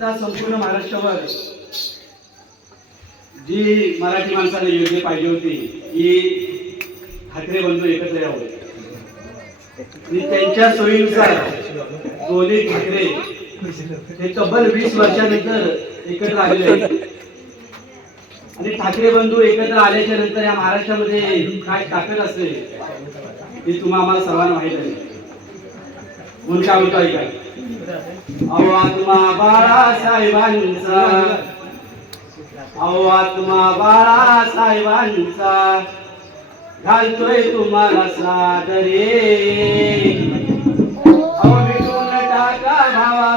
आता संपूर्ण महाराष्ट्रावर जी मराठी माणसाला योग्य पाहिजे होती की ठाकरे बंधू एकत्र यावे आणि त्यांच्या सोयीनुसार दोन्ही ठाकरे हे तब्बल 20 वर्षानंतर एकत्र आलेले आहेत. आणि ठाकरे बंधू एकत्र आल्याच्या नंतर या महाराष्ट्रामध्ये काय ताकद असते हे तुम्हा आम्हाला सर्वांना माहित आहे. म्हणून काय होतं ऐका, अहो आत्मा बाळासाहेबांचा, अहो आत्मा बाळासाहेबांचा घालतोय तुम्हाला सादरे, अहो मिटून टाका भावा